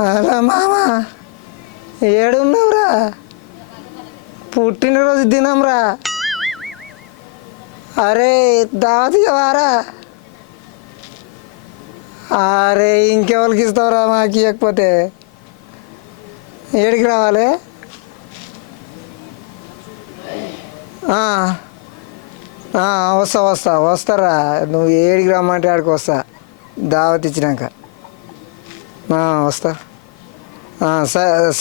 అలా మామ ఏడున్నావురా? పుట్టినరోజు దినంరా. అరే దావతిగా వారా. అరే ఇంకెవరికి ఇస్తావురా? మాకు ఇవ్వకపోతే ఏడికి రావాలి? వస్తారా. నువ్వు ఏడికి రమ్మంటే ఆడికి వస్తా, దావత్ ఇచ్చినాక. వస్తా.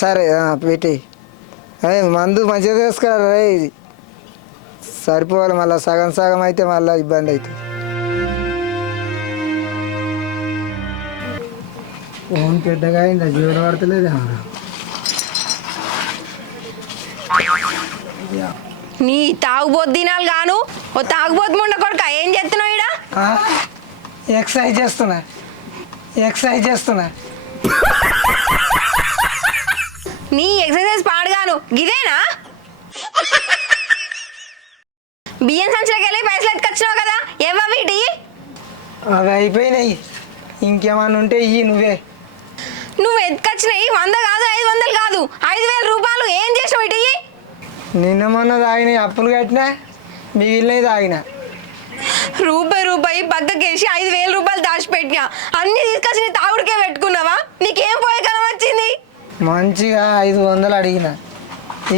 సరే పెట్టి. అదే మందు మంచిగా తీసుకురా. ఇది సరిపోవాలి, మళ్ళీ సగం సగం అయితే మళ్ళీ ఇబ్బంది అవుతుంది. ఫోన్ పెద్దగా అయిందా? జీవన పడతలేదా? నీ తాగుబోతు దినాలు గాను ఓ తాగుబోతు ముండ కొడుక ఏం చేస్తున్నావు ఈడ? ఎక్సర్సైజ్ చేస్తున్నా. నీ ఎక్సర్సైజ్ పాడుగాను గిదేనా? బియ్యం సంచులకి వెళ్ళి పైసలు ఎత్తుకొచ్చినావు కదా, ఏవా వీటి? అవి అయిపోయినాయి, ఇంకేమన్నా ఉంటే ఇవి నువ్వు ఎత్తుకొచ్చినాయి 100 కాదు 500 కాదు 5,000 రూపాయలు. ఏం చేసినావు ఇటు? నిన్న మొన్న తాగినాయి, అప్పులు కట్టినా, మిగిలినవి తాగిన. రూపాయి పక్కకేసి 5,000 రూపాయలు దాచిపెట్టినా, అన్ని తీసుకొచ్చి నీ తాగుడికే పెట్టుకున్నావా? నీకేం పోయే కాలం వచ్చింది? మంచిగా 500 అడిగిన,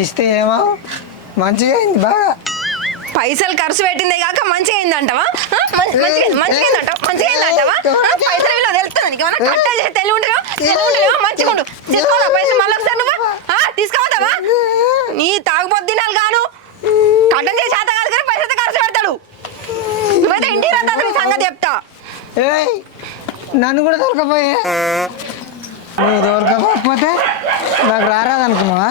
ఇస్తే ఏమో మంచిగా అయింది. బాగా పైసలు ఖర్చు పెట్టిందే కాక మంచిగా అయిందంటావా? మంచిగా అయిందంటావా? పైసలు ఇలా తెలుస్తుంది నీకు? ఏమన్నా కట్ట చేసి తెలివి ఉంటుందా? మంచిగా ఉండు. తీసుకోవా పైసలు? మళ్ళీ ఒకసారి నువ్వు తీసుకోవద్దావా? నీ తాగుబోతు దినాలు గాను కట్టం చేసి చేత కాదు కానీ పైసలు ఖర్చు పెడతాడు. నువ్వైతే ఇంటికి రా, నీ సంగతి చెప్తా. నన్ను కూడా దొరకపోయే. నువ్వు దొరకపోతే నాకు రారాదనుకున్నావా?